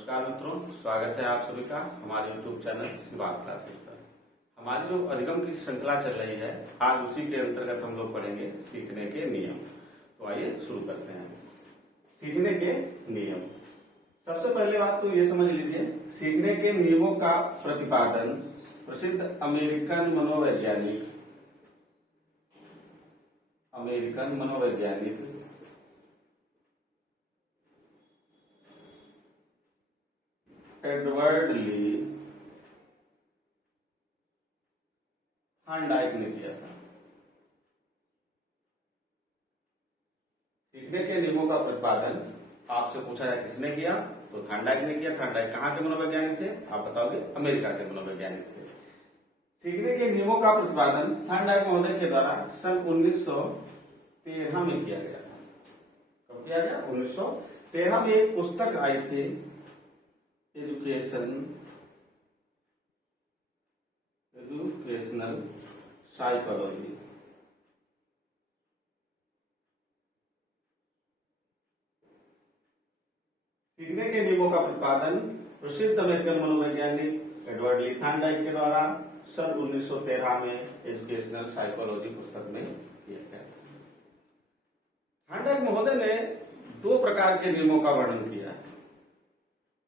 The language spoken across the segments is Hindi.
नमस्कार मित्रों, स्वागत है आप सभी का हमारे YouTube चैनल सिवास क्लासेस पर। हमारी जो अधिगम की श्रृंखला चल रही है, आज उसी के अंतर्गत हम लोग पढ़ेंगे सीखने के नियम। तो आइए शुरू करते हैं। सीखने के नियम। सबसे पहले बात तो ये समझ लीजिए, सीखने के नियमों का प्रतिपादन प्रसिद्ध अमेरिकन मनोवैज्ञानिक एडवर्ड ली थॉर्नडाइक ने किया था। सीखने के नियमों का प्रतिपादन आपसे पूछा जाए किसने किया, तो थॉर्नडाइक ने किया। थॉर्नडाइक कहाँ के मनोवैज्ञानिक थे? आप बताओगे, अमेरिका के मनोवैज्ञानिक थे। सीखने के नियमों का प्रतिपादन थॉर्नडाइक महोदय के द्वारा सन 1913 में किया गया था। कब किया गया? 1913 में एक पुस्तक आई थी, एजुकेशनल साइकोलॉजी। सीखने के नियमों का प्रतिपादन प्रसिद्ध अमेरिकन मनोवैज्ञानिक एडवर्ड ली थॉर्नडाइक के द्वारा सन 1913 में एजुकेशनल साइकोलॉजी पुस्तक में किया गया था। थॉर्नडाइक महोदय ने दो प्रकार के नियमों का वर्णन किया है।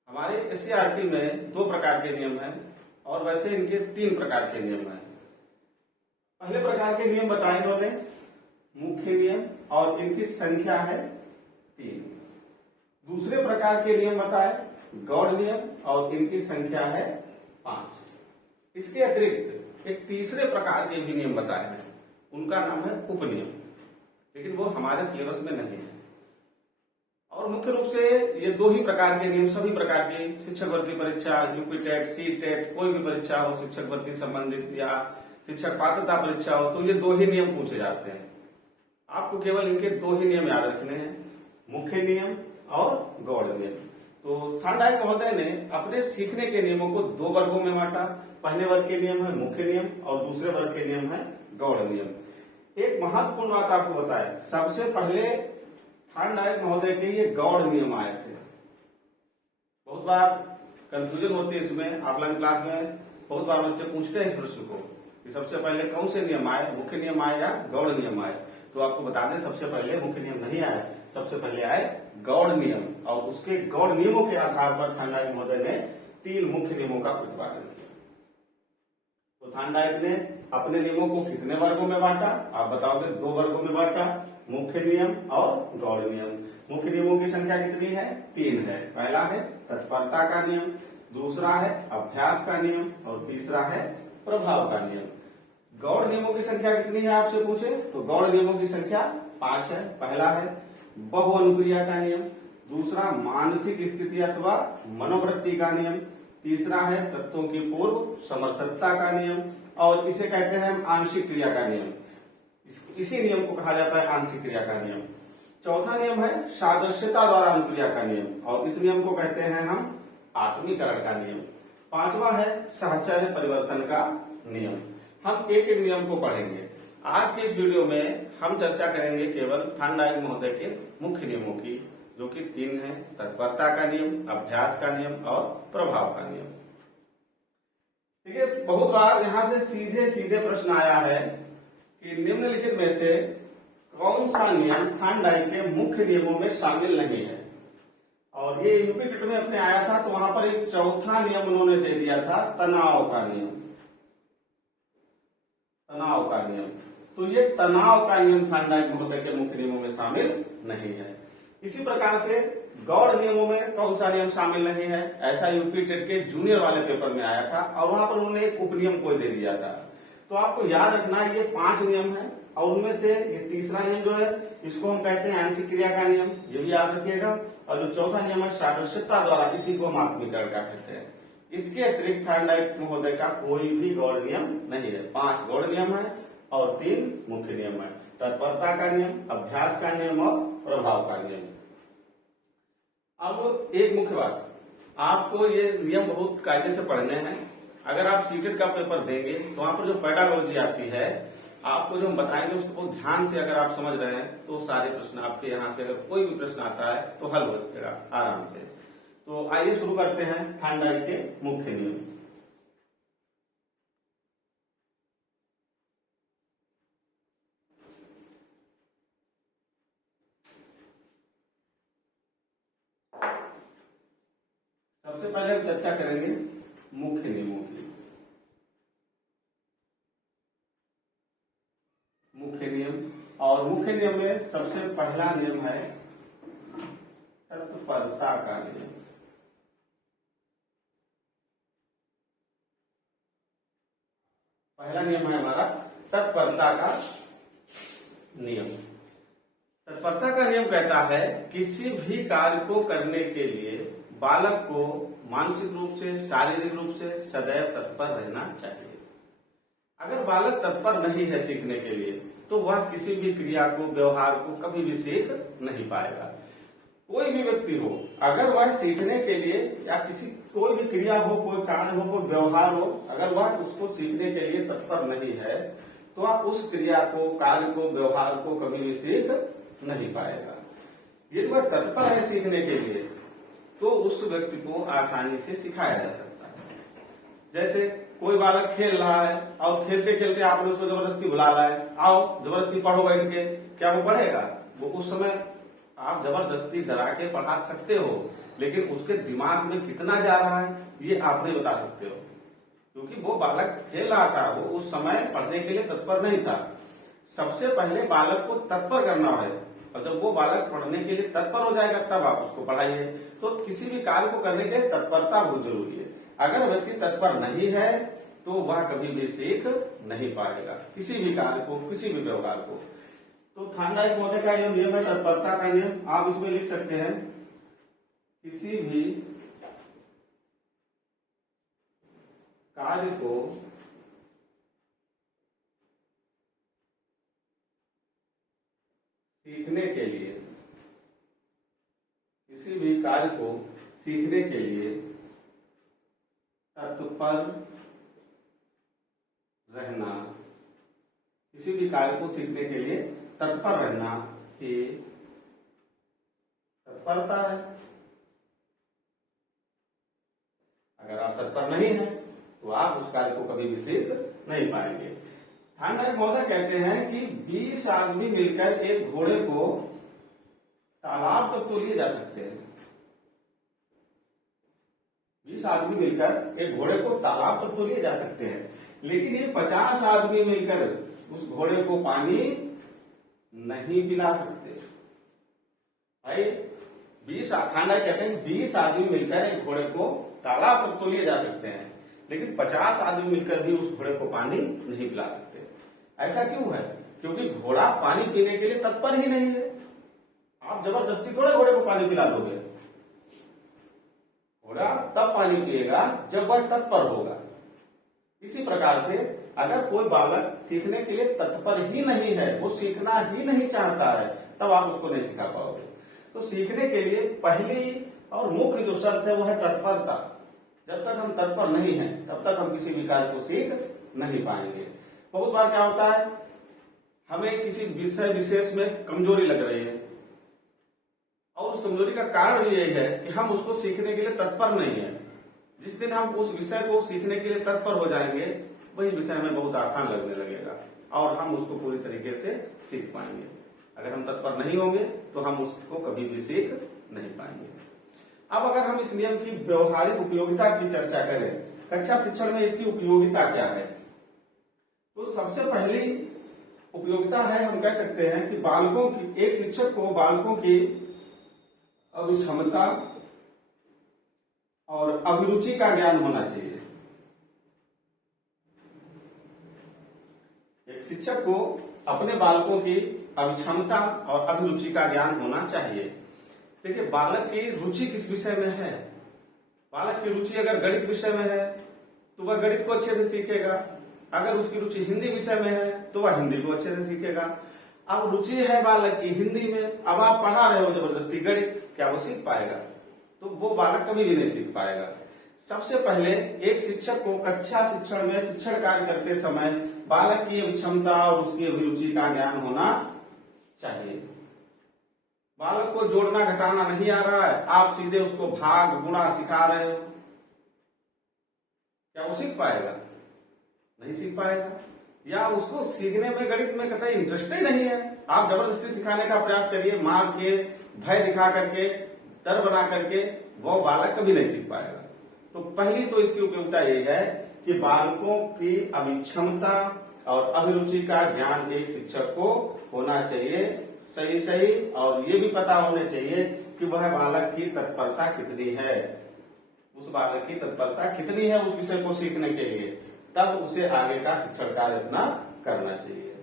हमारे एससीईआरटी में दो प्रकार के नियम हैं और वैसे इनके तीन प्रकार के नियम हैं। पहले प्रकार के नियम बताए इन्होंने मुख्य नियम और इनकी संख्या है 3। दूसरे प्रकार के नियम बताए गौड़ नियम और इनकी संख्या है 5। इसके अतिरिक्त एक तीसरे प्रकार के भी नियम बताए हैं, उनका नाम है उपनियम, लेकिन वो हमारे सिलेबस में नहीं है। और मुख्य रूप से ये दो ही प्रकार के नियम सभी प्रकार की शिक्षक भर्ती परीक्षा, यूपी टेट, सी टेट, कोई भी परीक्षा हो शिक्षक भर्ती संबंधित या शिक्षक पात्रता परीक्षा हो, तो ये दो ही नियम पूछे जाते हैं। आपको केवल इनके दो ही नियम याद रखने हैं, मुख्य नियम और गौड़ नियम। तो थॉर्नडाइक महोदय ने अपने सीखने के नियमों को दो वर्गों में बांटा। पहले वर्ग के नियम है मुख्य नियम और दूसरे वर्ग के नियम है गौड़ नियम। एक महत्वपूर्ण बात आपको बताए, सबसे पहले थॉर्नडाइक महोदय के ये गौड़ नियम आए थे। बहुत बार कंफ्यूजन होती है इसमें, ऑफलाइन क्लास में बहुत बार बच्चे पूछते हैं इस प्रश्न को कि सबसे पहले कौन से नियम आए, मुख्य नियम आए या गौड़ नियम आए। तो आपको बता दें, सबसे पहले मुख्य नियम नहीं आए, सबसे पहले आए गौड़ नियम। और उसके गौड़ नियमों के आधार पर थॉर्नडाइक महोदय ने 3 मुख्य नियमों का प्रतिपादन किया। तो थॉर्नडाइक ने अपने नियमों को कितने वर्गों में बांटा? आप बताओगे, 2 वर्गों में बांटा, मुख्य नियम और गौड़ नियम। मुख्य नियमों की संख्या कितनी है? 3 है। पहला है तत्परता का नियम, दूसरा है अभ्यास का नियम और तीसरा है प्रभाव का नियम। गौड़ नियमों की संख्या कितनी है आपसे पूछे, तो गौड़ नियमों की संख्या 5 है। पहला है बहुअनुक्रिया का नियम, दूसरा मानसिक स्थिति अथवा मनोवृत्ति का नियम, तीसरा है तत्वों की पूर्व समर्थकता का नियम और इसे कहते हैं हम आंशिक क्रिया का नियम। इसी नियम को कहा जाता है आंशिक क्रिया का नियम। चौथा नियम है सादृश्यता द्वारा अनुक्रिया का नियम और इस नियम को कहते हैं हम आत्मीकरण का नियम। 5वां है साहचर्य परिवर्तन का नियम। हम एक एक नियम को पढ़ेंगे। आज के इस वीडियो में हम चर्चा करेंगे केवल थॉर्नडाइक महोदय के मुख्य नियमों की, जो कि 3 है, तत्परता का नियम, अभ्यास का नियम और प्रभाव का नियम। ठीक है, बहुत बार यहाँ से सीधे सीधे प्रश्न आया है कि निम्नलिखित में से कौन सा नियम थॉर्नडाइक के मुख्य नियमों में शामिल नहीं है। और ये यूपी टेट में अपने आया था, तो वहां पर एक चौथा नियम उन्होंने दे दिया था, तनाव का नियम। तनाव का नियम, तो ये तनाव का नियम थॉर्नडाइक महोदय के मुख्य नियमों में शामिल नहीं है। इसी प्रकार से गौड़ नियमों में कौन सा नियम शामिल नहीं है, ऐसा यूपी टेट के जूनियर वाले पेपर में आया था और वहां पर उन्होंने एक उपनियम को दे दिया था। तो आपको याद रखना, ये 5 नियम है और उनमें से ये तीसरा नियम जो है इसको हम कहते हैं आंशिक क्रिया का नियम, ये भी याद रखिएगा। और जो चौथा नियम है सादृश्यता द्वारा, इसी को हम आत्मीकरण का कहते हैं। इसके अतिरिक्त थॉर्नडाइक महोदय का कोई भी गौड़ नियम नहीं है। 5 गौड़ नियम है और 3 मुख्य नियम है, तत्परता का नियम, अभ्यास का नियम और प्रभाव का नियम। अब एक मुख्य बात, आपको ये नियम बहुत कायदे से पढ़ने हैं। अगर आप सीटेट का पेपर देंगे तो वहां पर जो पेडागोजी आती है, आपको जो हम बताएंगे उसको बहुत ध्यान से अगर आप समझ रहे हैं तो सारे प्रश्न आपके यहाँ से, अगर कोई भी प्रश्न आता है तो हल हो जाएगा आराम से। तो आइए शुरू करते हैं थार्नडाइक के मुख्य नियम। सबसे पहले हम चर्चा करेंगे मुख्य नियमों की। मुख्य नियम, और मुख्य नियम में सबसे पहला नियम है तत्परता का नियम। पहला नियम है हमारा तत्परता का नियम। तत्परता का नियम कहता है किसी भी कार्य को करने के लिए बालक को मानसिक रूप से, शारीरिक रूप से सदैव तत्पर रहना चाहिए। अगर बालक तत्पर नहीं है सीखने के लिए तो वह किसी भी क्रिया को, व्यवहार को कभी भी सीख नहीं पाएगा। कोई भी व्यक्ति हो, अगर वह सीखने के लिए या कोई भी क्रिया हो, कोई कार्य हो, कोई व्यवहार हो, अगर वह उसको सीखने के लिए तत्पर नहीं है तो वह उस क्रिया को, कार्य को, व्यवहार को कभी भी सीख नहीं पाएगा। यदि वह तत्पर है सीखने के लिए तो उस व्यक्ति को आसानी से सिखाया जा सकता है। जैसे कोई बालक खेल रहा है और खेलते खेलते आपने उसको जबरदस्ती बुला रहा है, आओ जबरदस्ती पढ़ो बैठ के, क्या वो पढ़ेगा? वो उस समय आप जबरदस्ती डरा के पढ़ा सकते हो, लेकिन उसके दिमाग में कितना जा रहा है ये आप नहीं बता सकते हो, क्योंकि वो बालक खेल रहा था, वो उस समय पढ़ने के लिए तत्पर नहीं था। सबसे पहले बालक को तत्पर करना है, और जब वो बालक पढ़ने के लिए तत्पर हो जाएगा तब आप उसको पढ़ाइए। तो किसी भी कार्य को करने के लिए तत्परता बहुत जरूरी है। अगर व्यक्ति तत्पर नहीं है तो वह कभी भी सीख नहीं पाएगा किसी भी कार्य को, किसी भी व्यवहार को। तो थार्नडाइक महोदय का यह नियम है तत्परता का नियम। आप इसमें लिख सकते हैं किसी भी कार्य को सीखने के लिए, किसी भी कार्य को सीखने के लिए तत्पर रहना, किसी भी कार्य को सीखने के लिए तत्पर रहना ये तत्परता है। अगर आप तत्पर नहीं हैं तो आप उस कार्य को कभी भी सीख नहीं पाएंगे। थार्नडाइक महोदय कहते हैं कि 20 आदमी मिलकर एक घोड़े को तालाब तक तो लिए जा सकते हैं। 20 आदमी मिलकर एक घोड़े को तालाब तक तो लिए जा सकते हैं, लेकिन ये 50 आदमी मिलकर उस घोड़े को पानी नहीं पिला सकते। भाई 20 थार्नडाइक कहते हैं 20 आदमी मिलकर एक घोड़े को तालाब तक तो लिए जा सकते हैं, लेकिन 50 आदमी मिलकर भी उस घोड़े को पानी नहीं पिला सकते। ऐसा क्यों है? क्योंकि घोड़ा पानी पीने के लिए तत्पर ही नहीं है। आप जबरदस्ती थोड़े घोड़े को पानी पिला दोगे। घोड़ा तब पानी पिएगा जब वह तत्पर होगा। इसी प्रकार से अगर कोई बालक सीखने के लिए तत्पर ही नहीं है, वो सीखना ही नहीं चाहता है, तब आप उसको नहीं सिखा पाओगे। तो सीखने के लिए पहली और मुख्य जो शर्त है वो है तत्परता। जब तक हम तत्पर नहीं हैं तब तक हम किसी भी कार्य को सीख नहीं पाएंगे। बहुत बार क्या होता है, हमें किसी विषय विशेष में कमजोरी लग रही है और उस कमजोरी का कारण भी यही है कि हम उसको सीखने के लिए तत्पर नहीं है। जिस दिन हम उस विषय को सीखने के लिए तत्पर हो जाएंगे वही विषय हमें बहुत आसान लगने लगेगा और हम उसको पूरी तरीके से सीख पाएंगे। अगर हम तत्पर नहीं होंगे तो हम उसको कभी भी सीख नहीं पाएंगे। अब अगर हम इस नियम की व्यवहारिक उपयोगिता की चर्चा करें, कक्षा शिक्षण में इसकी उपयोगिता क्या है, तो सबसे पहली उपयोगिता है, हम कह सकते हैं कि बालकों की, एक शिक्षक को बालकों की अभिक्षमता और अभिरुचि का ज्ञान होना चाहिए। एक शिक्षक को अपने बालकों की अभिक्षमता और अभिरुचि का ज्ञान होना चाहिए। देखिए, बालक की रुचि किस विषय में है। बालक की रुचि अगर गणित विषय में है तो वह गणित को अच्छे से सीखेगा। अगर उसकी रुचि हिंदी विषय में है तो वह हिंदी को अच्छे से सीखेगा। अब रुचि है बालक की हिंदी में, अब आप पढ़ा रहे हो जबरदस्ती गणित, क्या वो सीख पाएगा? तो वो बालक कभी भी नहीं सीख पाएगा। सबसे पहले एक शिक्षक को कक्षा शिक्षण में शिक्षण कार्य करते समय बालक की अभिक्षमता और उसकी अभिरुचि का ज्ञान होना चाहिए। बालक को जोड़ना घटाना नहीं आ रहा है, आप सीधे उसको भाग गुणा सिखा रहे हो, क्या वो सीख पाएगा? नहीं सीख पाएगा। या उसको सीखने में गणित में कतई इंटरेस्ट ही नहीं है, आप जबरदस्ती सिखाने का प्रयास करिए, मार के, भय दिखा करके, डर बना करके, वो बालक कभी नहीं सीख पाएगा। तो पहली तो इसकी उपयोगिता ये है कि बालकों की अभिक्षमता और अभिरुचि का ज्ञान एक शिक्षक को होना चाहिए, सही सही, और ये भी पता होने चाहिए कि वह बालक की तत्परता कितनी है, उस बालक की तत्परता कितनी है उस विषय को सीखने के लिए, तब उसे आगे का शिक्षण कार्य अपना करना चाहिए।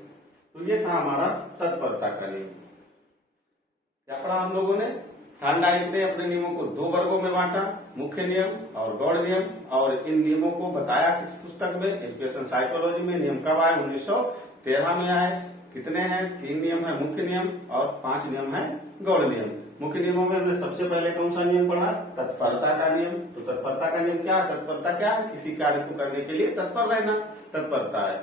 तो ये था हमारा तत्परता का नियम। क्या पढ़ा हम लोगों ने? थार्नडाइक ने अपने नियमों को दो वर्गों में बांटा, मुख्य नियम और गौड़ नियम, और इन नियमों को बताया किस पुस्तक में? एजुकेशन साइकोलॉजी में। नियम कब आए? 1913 में आए। कितने हैं? 3 नियम है मुख्य नियम और 5 नियम है गौड़ नियम। मुख्य नियमों में हमने सबसे पहले कौन सा नियम पढ़ा? तत्परता का नियम। तो तत्परता का नियम क्या है? तत्परता क्या है? किसी कार्य को करने के लिए तत्पर रहना, तत्परता है।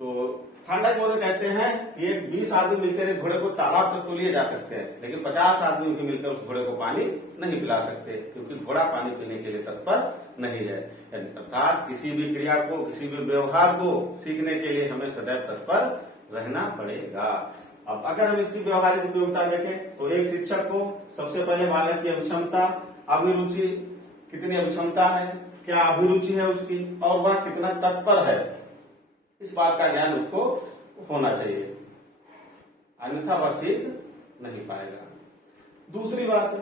तो थार्नडाइक महोदय कहते हैं कि 20 आदमी मिलकर एक घोड़े को तालाब तक तो लिए जा सकते हैं, लेकिन 50 आदमी भी मिलकर उस घोड़े को पानी नहीं पिला सकते, क्योंकि घोड़ा पानी पीने के लिए तत्पर नहीं है। अर्थात किसी भी क्रिया को, किसी भी व्यवहार को सीखने के लिए हमें सदैव तत्पर रहना पड़ेगा। अब अगर हम इसकी व्यवहारिक उपयोगिता देखें तो एक शिक्षक को सबसे पहले बालक की अभिक्षमता, अभिरुचि, कितनी अभिक्षमता है, क्या अभिरुचि है उसकी, और वह कितना तत्पर है, इस बात का ज्ञान उसको होना चाहिए, अन्यथा वह सीख नहीं पाएगा। दूसरी बात,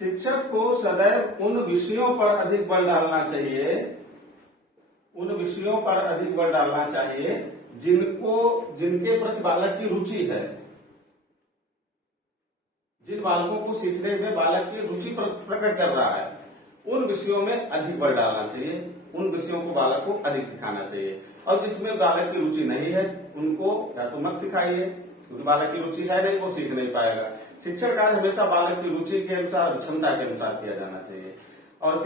शिक्षक को सदैव उन विषयों पर अधिक बल डालना चाहिए, उन विषयों पर अधिक बल डालना चाहिए जिनके प्रति बालक की रुचि है। जिन बालकों को सीखने में बालक की रुचि प्रकट कर रहा है, उन विषयों में अधिक बल डालना चाहिए, उन विषयों को बालक को अधिक सिखाना चाहिए। और जिसमें बालक की रुचि नहीं है उनको या तो मत सिखाइए, क्योंकि बालक की रुचि है नहीं, वो सीख नहीं पाएगा। शिक्षण कार्य हमेशा बालक की रुचि के अनुसार, क्षमता के अनुसार किया जाना चाहिए। और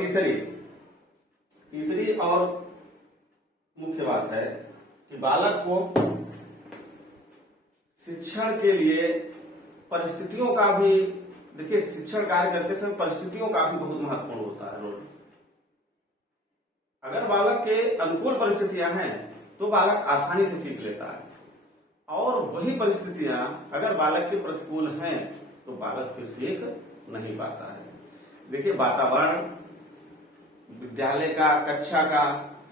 तीसरी और मुख्य बात है कि बालक को शिक्षण के लिए परिस्थितियों का भी, देखिए शिक्षण कार्य करते समय परिस्थितियों का भी बहुत महत्वपूर्ण होता है रोल। अगर बालक के अनुकूल परिस्थितियां हैं तो बालक आसानी से सीख लेता है, और वही परिस्थितियां अगर बालक के प्रतिकूल हैं तो बालक फिर सीख नहीं पाता है। देखिए वातावरण विद्यालय का, कक्षा का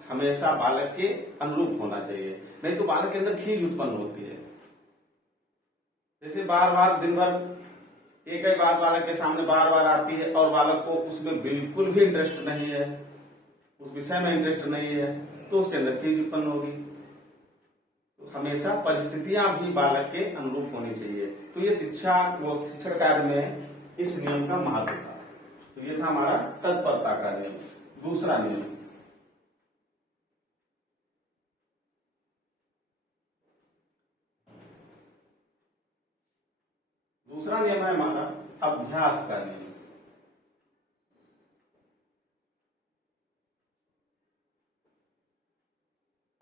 हमेशा बालक के अनुरूप होना चाहिए, नहीं तो बालक के अंदर खीज उत्पन्न होती है। जैसे बार बार दिन भर एक ही बात बालक के सामने बार बार आती है और बालक को उसमें बिल्कुल भी इंटरेस्ट नहीं है, उस विषय में इंटरेस्ट नहीं है, तो उसके अंदर खीज उत्पन्न होगी। तो हमेशा परिस्थितियां भी बालक के अनुरूप होनी चाहिए। तो ये शिक्षण कार्य में इस नियम का महत्व था। तो ये था हमारा तत्परता का नियम। दूसरा नियम, है हमारा अभ्यास का नियम।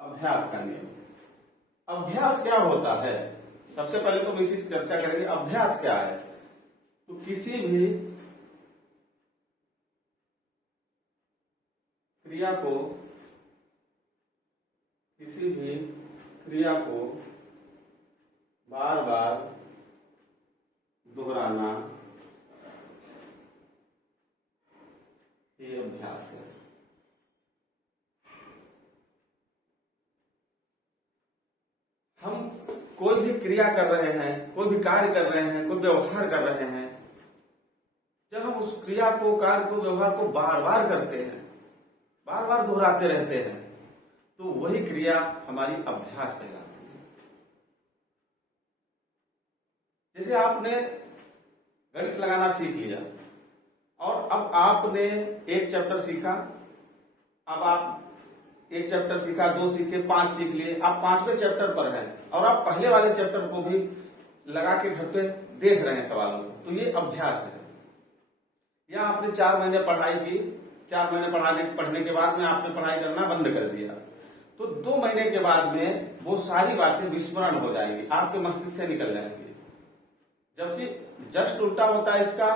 अभ्यास का नियम, अभ्यास क्या होता है? सबसे पहले तो हम इसी चर्चा करेंगे, अभ्यास क्या है। तो किसी भी क्रिया को बार बार दोहराना ये अभ्यास है। हम कोई भी क्रिया कर रहे हैं, कोई भी कार्य कर रहे हैं, कोई व्यवहार कर रहे हैं, जब हम उस क्रिया को, कार्य को, व्यवहार को बार बार करते हैं, बार बार दोहराते रहते हैं, तो वही क्रिया हमारी अभ्यास कहलाती है। जैसे आपने गणित लगाना सीख लिया और अब आपने एक चैप्टर सीखा, अब आप एक चैप्टर सीखा, 2 सीखे, 5 सीख लिए, आप 5वें चैप्टर पर हैं और आप पहले वाले चैप्टर को भी लगा के घर पे देख रहे हैं सवालों को, तो ये अभ्यास है। या आपने 4 महीने पढ़ाई की, 4 महीने पढ़ने के बाद में आपने पढ़ाई करना बंद कर दिया, तो 2 महीने के बाद में वो सारी बातें विस्मरण हो जाएंगी, आपके मस्तिष्क से निकल जाएंगी। जबकि जस्ट उल्टा होता है इसका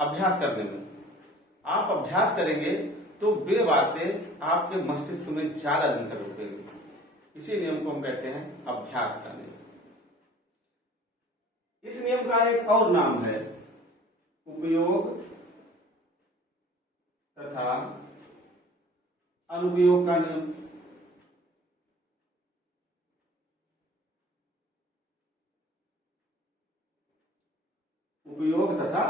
अभ्यास करने में। आप अभ्यास करेंगे तो वे बातें आपके मस्तिष्क में ज्यादा दिन तक रुकेंगी। इसी नियम को हम कहते हैं अभ्यास का नियम। इस नियम का एक और नाम है उपयोग तथा अनुपयोग का नियम। उपयोग तथा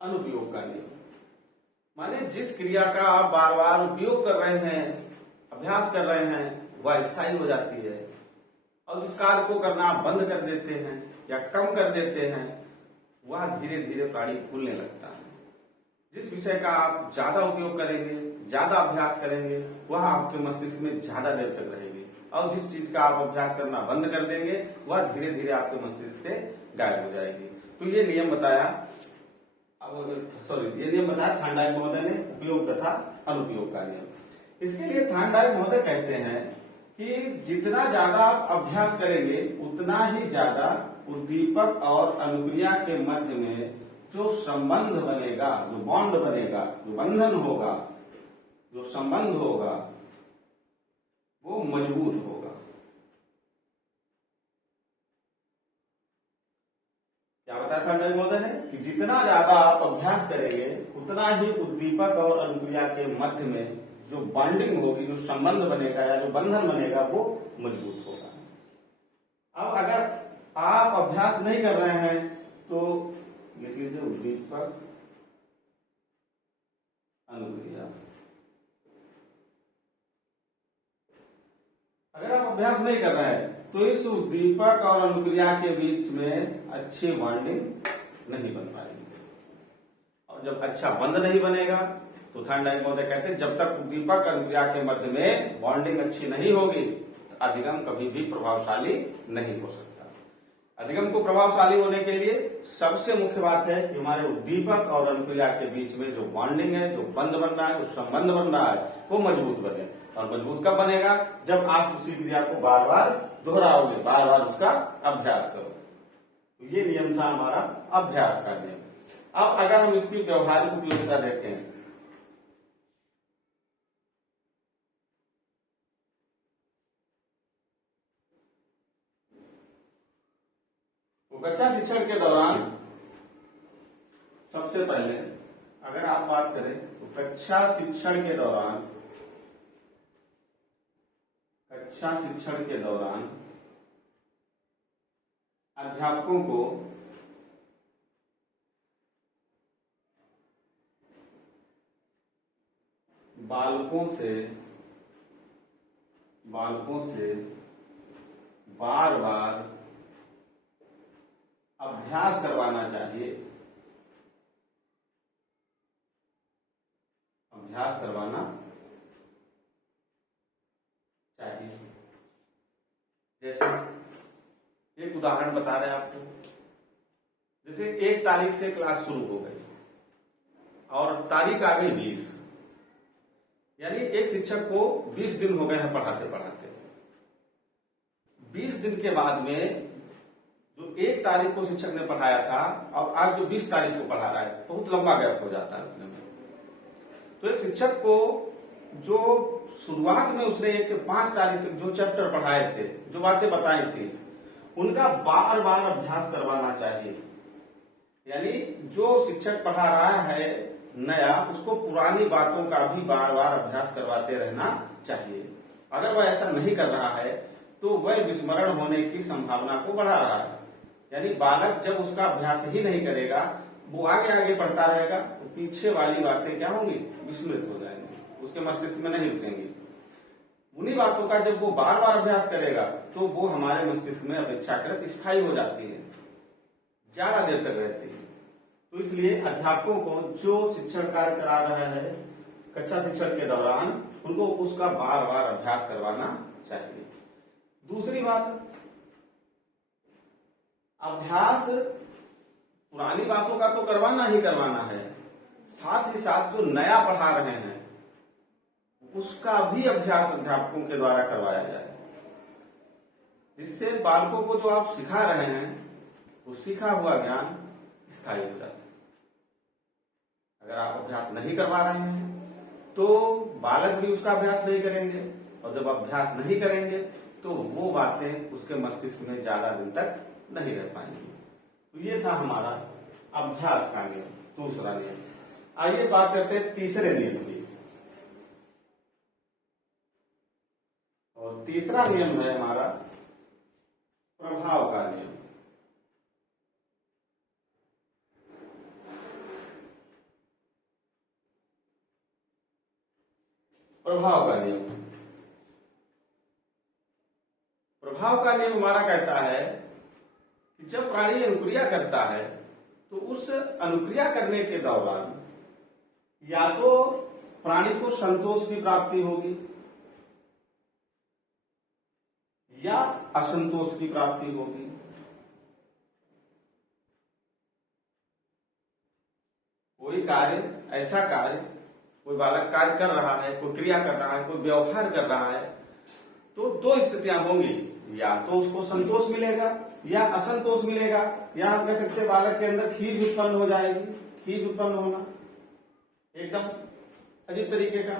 अनुपयोग का नियम माने जिस क्रिया का आप बार बार उपयोग कर रहे हैं, अभ्यास कर रहे हैं, वह स्थायी हो जाती है, और जिस कार्य को करना आप बंद कर देते हैं या कम कर देते हैं, वह धीरे धीरे प्राणी भूलने लगता है। जिस विषय का आप ज्यादा उपयोग करेंगे, ज्यादा अभ्यास करेंगे, वह आपके मस्तिष्क में ज्यादा देर तक रहेगी, और जिस चीज का आप अभ्यास करना बंद कर देंगे, वह धीरे धीरे आपके मस्तिष्क से गायब हो जाएगी। तो ये नियम बताया, ये नियम बताया थार्नडाइक महोदय ने, उपयोग तथा अनुपयोग का नियम। इसके लिए थार्नडाइक महोदय कहते हैं कि जितना ज्यादा आप अभ्यास करेंगे, उतना ही ज्यादा उद्दीपक और अनुक्रिया के मध्य में जो संबंध बनेगा, जो बॉन्ड बनेगा, जो बंधन होगा, जो संबंध होगा, वो मजबूत होगा। क्या बताया था महोदय ने कि जितना ज्यादा आप अभ्यास करेंगे, उतना ही उद्दीपक और अनुक्रिया के मध्य में जो बॉन्डिंग होगी, जो संबंध बनेगा या जो बंधन बनेगा, वो मजबूत होगा। अब अगर आप अभ्यास नहीं कर रहे हैं तो लिख लीजिए उद्दीपक अनुक्रिया। अगर आप अभ्यास नहीं कर रहे हैं तो इस उद्दीपक और अनुक्रिया के बीच में अच्छी बॉन्डिंग नहीं बन पाएगी, और जब अच्छा बंध नहीं बनेगा तो थार्नडाइक महोदय कहते हैं जब तक उद्दीपक अनुक्रिया के मध्य में बॉन्डिंग अच्छी नहीं होगी, तो अधिगम कभी भी प्रभावशाली नहीं हो सकता। अधिगम को प्रभावशाली होने के लिए सबसे मुख्य बात है कि हमारे उद्दीपक और अनुक्रिया के बीच में जो बॉन्डिंग है, जो बंध बन रहा है, जो संबंध बन रहा है, वो मजबूत बने। और मजबूत कब बनेगा? जब आप उसी क्रिया को बार बार दोहराओगे, बार बार उसका अभ्यास करोगे। ये नियम था हमारा अभ्यास का नियम। अब अगर हम इसकी व्यवहारिक उपयोगिता देखें, तो कक्षा शिक्षण के दौरान सबसे पहले अगर आप बात करें तो कक्षा शिक्षण के दौरान अध्यापकों को बालकों से बार बार अभ्यास करवाना चाहिए, जैसे एक उदाहरण बता रहे हैं आपको। जैसे 1 तारीख से क्लास शुरू हो गई और तारीख आ गई 20, यानी एक शिक्षक को 20 दिन हो गए हैं पढ़ाते पढ़ाते। 20 दिन के बाद में जो 1 तारीख को शिक्षक ने पढ़ाया था और आज जो 20 तारीख को पढ़ा रहा है, बहुत लंबा गैप हो जाता है उतने में। तो एक शिक्षक को जो शुरुआत में उसने 1 से 5 तारीख तक जो चैप्टर पढ़ाए थे, जो बातें बताई थी, उनका बार बार अभ्यास करवाना चाहिए। यानी जो शिक्षक पढ़ा रहा है नया, उसको पुरानी बातों का भी बार बार अभ्यास करवाते रहना चाहिए। अगर वह ऐसा नहीं कर रहा है तो वह विस्मरण होने की संभावना को बढ़ा रहा है। यानी बालक जब उसका अभ्यास ही नहीं करेगा, वो आगे आगे पढ़ता रहेगा, तो पीछे वाली बातें क्या होंगी? विस्मृत हो जाएंगी, उसके मस्तिष्क में नहीं रुकेंगी। उन्हीं बातों का जब वो बार बार अभ्यास करेगा तो वो हमारे मस्तिष्क में अपेक्षाकृत स्थायी हो जाती है, ज्यादा देर तक रहती है। तो इसलिए अध्यापकों को जो शिक्षण कार्य करा रहा है कक्षा शिक्षण के दौरान, उनको उसका बार बार अभ्यास करवाना चाहिए। दूसरी बात, अभ्यास पुरानी बातों का तो करवाना ही करवाना है, साथ ही साथ जो नया पढ़ा रहे हैं उसका भी अभ्यास अध्यापकों के द्वारा करवाया जाए, जिससे बालकों को जो आप सिखा रहे हैं वो सीखा हुआ ज्ञान स्थायी हो जाता है। अगर आप अभ्यास नहीं करवा रहे हैं तो बालक भी उसका अभ्यास नहीं करेंगे, और जब अभ्यास नहीं करेंगे तो वो बातें उसके मस्तिष्क में ज्यादा दिन तक नहीं रह पाएंगी। तो ये था हमारा अभ्यास का नियम, दूसरा नियम। आइए बात करते हैं तीसरे नियम की। और तीसरा नियम है हमारा प्रभाव का नियम। प्रभाव का नियम, प्रभाव का नियम हमारा कहता है कि जब प्राणी अनुक्रिया करता है तो उस अनुक्रिया करने के दौरान या तो प्राणी को संतोष की प्राप्ति होगी या असंतोष की प्राप्ति होगी। कोई कार्य, ऐसा कार्य, कोई बालक कार्य कर रहा है, कोई क्रिया कर रहा है, कोई व्यवहार कर रहा है, तो दो स्थितियां होंगी, या तो उसको संतोष मिलेगा या असंतोष मिलेगा। या हम कह सकते हैं बालक के अंदर खीज उत्पन्न हो जाएगी। खीज उत्पन्न होना एकदम अजीब तरीके का,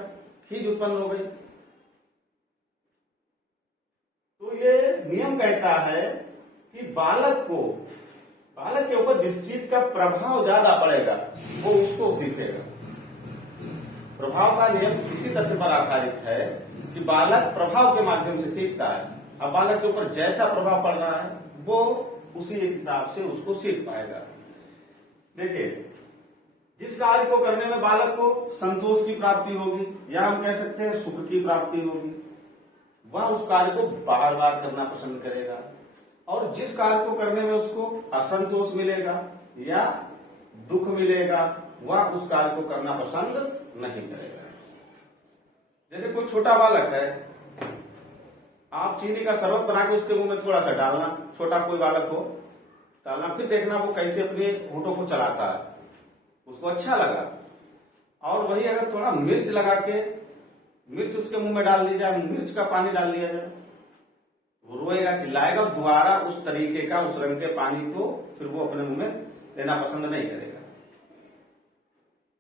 खीज उत्पन्न हो गई। तो ये नियम कहता है कि बालक के ऊपर जिस चीज का प्रभाव ज्यादा पड़ेगा वो उसको सीखेगा। प्रभाव का नियम इसी तथ्य पर आधारित है कि बालक प्रभाव के माध्यम से सीखता है। अब बालक के ऊपर जैसा प्रभाव पड़ रहा है वो उसी हिसाब से उसको सीख पाएगा। देखिए, जिस कार्य को करने में बालक को संतोष की प्राप्ति होगी या हम कह सकते हैं सुख की प्राप्ति होगी, वह उस कार्य को बार बार करना पसंद करेगा। और जिस कार्य को करने में उसको असंतोष मिलेगा या दुख मिलेगा, वह उस कार्य को करना पसंद नहीं करेगा। जैसे कोई छोटा बालक है, आप चीनी का शरबत बना के उसके मुंह में थोड़ा सा डालना, छोटा कोई बालक हो डालना, फिर देखना वो कैसे अपने होठों को चलाता है, उसको अच्छा लगा। और वही अगर थोड़ा मिर्च लगा के मिर्च उसके मुंह में डाल दी जाए, मिर्च का पानी डाल दिया जाए, वो रोएगा, चिल्लाएगा, और दोबारा उस तरीके का, उस रंग के पानी को फिर वो अपने मुंह में लेना पसंद नहीं करेगा।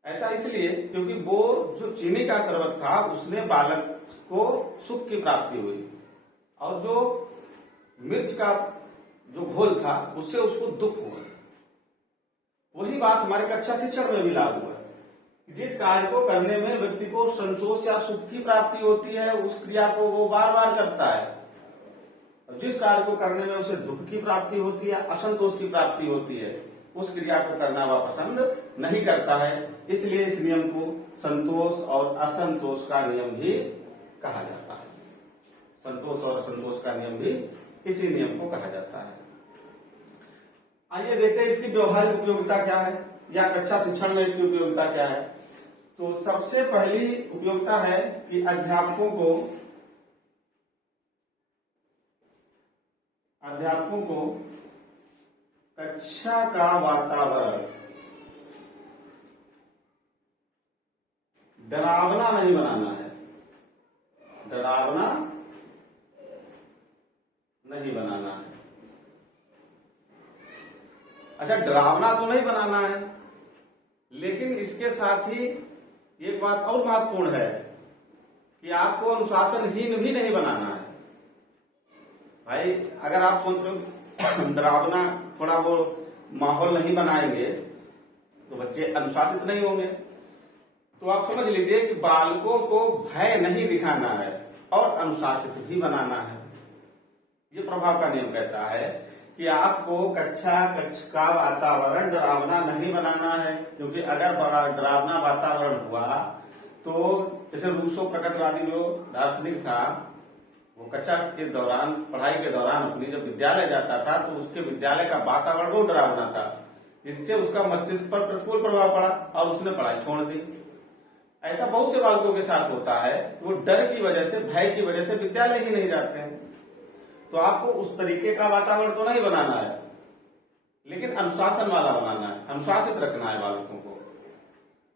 ऐसा इसलिए क्योंकि वो जो चीनी का शरबत था उसने बालक को सुख की प्राप्ति हुई, और जो मिर्च का जो घोल था उससे उसको दुख हुआ। वही बात हमारे कक्षा शिक्षण में भी लागू है। जिस कार्य को करने में व्यक्ति को संतोष या सुख की प्राप्ति होती है उस क्रिया को वो बार बार करता है, और जिस कार्य को करने में उसे दुख की प्राप्ति होती है, असंतोष की प्राप्ति होती है, उस क्रिया को करना वह पसंद नहीं करता है। इसलिए इस नियम को संतोष और असंतोष का नियम भी कहा जाता है। संतोष और असंतोष का नियम भी इसी नियम को कहा जाता है। आइए देखते हैं इसकी व्यवहारिक उपयोगिता क्या है, या कक्षा शिक्षण में इसकी उपयोगिता क्या है। तो सबसे पहली उपयोगिता है कि अध्यापकों को कक्षा का वातावरण डरावना नहीं बनाना है। डरावना नहीं बनाना है। अच्छा, डरावना तो नहीं बनाना है, लेकिन इसके साथ ही एक बात और महत्वपूर्ण है कि आपको अनुशासनहीन भी नहीं बनाना है। भाई, अगर आप सोच रहे हो डरावना थोड़ा वो माहौल नहीं बनाएंगे तो बच्चे अनुशासित नहीं होंगे, तो आप समझ लीजिए कि बालकों को भय नहीं दिखाना है और अनुशासित भी बनाना है। ये प्रभाव का नियम कहता है कि आपको कक्षा का वातावरण डरावना नहीं बनाना है, क्योंकि अगर डरावना वातावरण हुआ तो जैसे रूसो प्रगतिवादी जो दार्शनिक था, वो कक्षा के दौरान, पढ़ाई के दौरान अपनी जब विद्यालय जाता था तो उसके विद्यालय का वातावरण बहुत डरावना था, इससे उसका मस्तिष्क पर प्रतिकूल प्रभाव पड़ा और उसने पढ़ाई छोड़ दी। ऐसा बहुत से बालकों के साथ होता है, वो डर की वजह से, भय की वजह से विद्यालय ही नहीं जाते हैं। तो आपको उस तरीके का वातावरण तो नहीं बनाना है, लेकिन अनुशासन वाला बनाना है, अनुशासित रखना है बालकों को,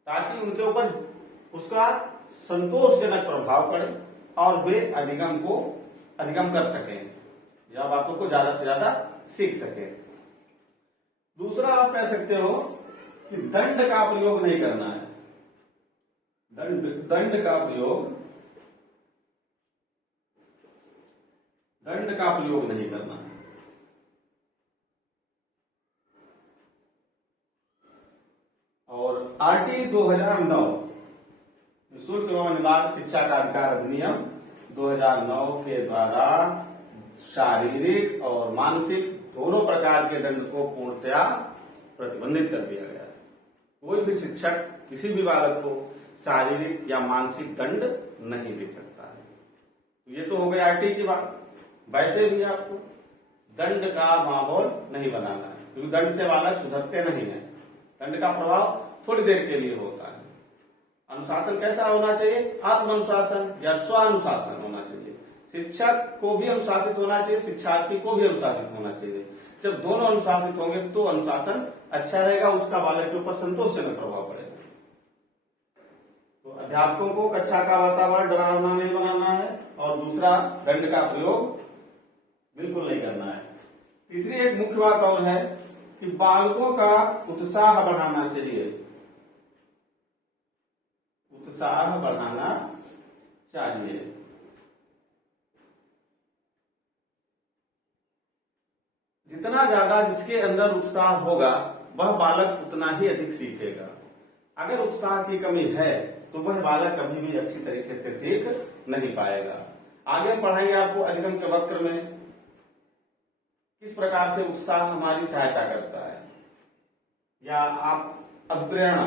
ताकि उनके ऊपर उसका संतोषजनक प्रभाव पड़े और वे अधिगम कर सकें या बातों को ज्यादा से ज्यादा सीख सकें। दूसरा आप कह सकते हो कि दंड का प्रयोग नहीं करना है। दंड का प्रयोग नहीं करना है। और आरटी 2009 निःशुल्क एवं अनिवार्य शिक्षा का अधिकार अधिनियम 2009 के द्वारा शारीरिक और मानसिक दोनों प्रकार के दंड को पूर्णतया प्रतिबंधित कर दिया गया है। कोई भी शिक्षक किसी भी बालक को शारीरिक या मानसिक दंड नहीं दे सकता है। ये तो हो गई आरटी की बात। वैसे भी आपको दंड का माहौल नहीं बनाना है, क्योंकि दंड से बालक सुधरते नहीं है। दंड का प्रभाव थोड़ी देर के लिए होता है। अनुशासन कैसा होना चाहिए? आत्मानुशासन या स्वानुशासन होना चाहिए। शिक्षक को भी अनुशासित होना चाहिए, शिक्षार्थी को भी अनुशासित होना चाहिए। जब दोनों अनुशासित होंगे तो अनुशासन अच्छा रहेगा, उसका बालक के ऊपर संतोषजनक प्रभाव पड़ेगा। तो अध्यापकों को कक्षा का वातावरण डरावना नहीं बनाना है, और दूसरा दंड का प्रयोग बिल्कुल नहीं करना है। तीसरी एक मुख्य बात और है कि बालकों का उत्साह बढ़ाना चाहिए। उत्साह बढ़ाना चाहिए। जितना ज्यादा जिसके अंदर उत्साह होगा वह बालक उतना ही अधिक सीखेगा। अगर उत्साह की कमी है तो वह बालक कभी भी अच्छी तरीके से सीख नहीं पाएगा। आगे हम पढ़ाएंगे आपको अधिगम के वक्र में किस प्रकार से उत्साह हमारी सहायता करता है, या आप अभिप्रेरणा,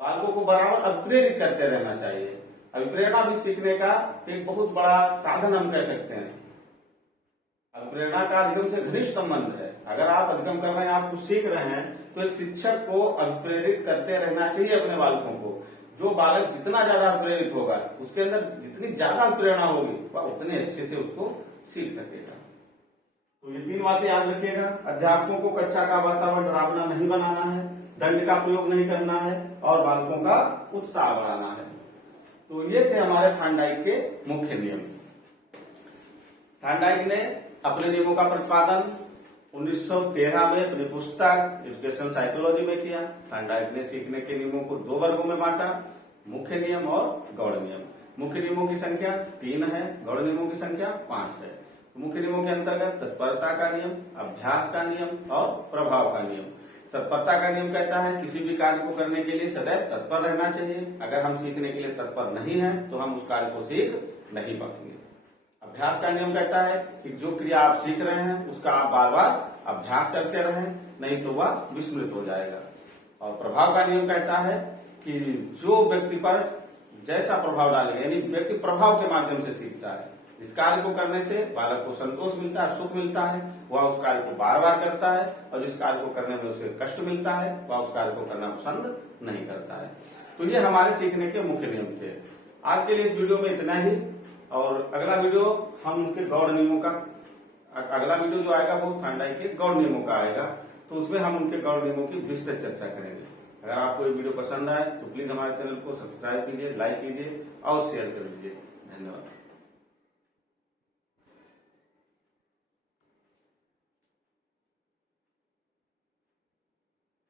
बालकों को बराबर अभिप्रेरित करते रहना चाहिए। अभिप्रेरणा भी सीखने का एक बहुत बड़ा साधन हम कह सकते हैं। अभिप्रेरणा का अधिगम से घनिष्ठ संबंध है। अगर आप अधिगम कर रहे हैं, आप कुछ सीख रहे हैं, तो एक शिक्षक को अभिप्रेरित करते रहना चाहिए अपने बालकों को। जो बालक जितना ज्यादा प्रेरित होगा, उसके अंदर जितनी ज्यादा प्रेरणा होगी, वह उतने अच्छे से उसको सीख सकेगा। तो ये 3 बातें याद रखिएगा। अध्यापकों को कक्षा का वातावरण डरावना नहीं बनाना है, दंड का प्रयोग नहीं करना है, और बालकों का उत्साह बढ़ाना है। तो ये थे हमारे थार्नडाइक के मुख्य नियम। थार्नडाइक ने अपने नियमों का प्रतिपादन 1913 में अपनी पुस्तक एजुकेशनल साइकोलॉजी में किया। थार्नडाइक ने सीखने के नियमों को 2 वर्गों में बांटा, मुख्य नियम और गौड़ नियम। मुख्य नियमों की संख्या 3 है, गौड़ नियमों की संख्या 5 है। मुख्य नियमों के अंतर्गत तत्परता का नियम, अभ्यास का नियम और प्रभाव का नियम। तत्परता का नियम कहता है किसी भी कार्य को करने के लिए सदैव तत्पर रहना चाहिए। अगर हम सीखने के लिए तत्पर नहीं है तो हम उस कार्य को सीख नहीं पाएंगे। अभ्यास का नियम कहता है कि जो क्रिया आप सीख रहे हैं उसका आप बार बार अभ्यास करते रहें, नहीं तो वह विस्मृत हो जाएगा। और प्रभाव का नियम कहता है कि जो व्यक्ति पर जैसा प्रभाव डालेगा, यानी व्यक्ति प्रभाव के माध्यम से सीखता है। इस कार्य को करने से बालक को संतोष मिलता है, सुख मिलता है, वह उस कार्य को बार बार करता है, और जिस कार्य को करने में उसे कष्ट मिलता है वह उस कार्य को करना पसंद नहीं करता है। तो ये हमारे सीखने के मुख्य नियम थे। आज के लिए इस वीडियो में इतना ही, और अगला वीडियो हम उनके गौड़ नियमों का, अगला वीडियो जो आएगा वो थार्नडाइक के गौड़ नियमों का आएगा, तो उसमें हम उनके गौड़ नियमों की विस्तृत चर्चा करेंगे। अगर आपको ये वीडियो पसंद आए तो प्लीज हमारे चैनल को सब्सक्राइब कीजिए, लाइक कीजिए और शेयर कर दीजिए। धन्यवाद।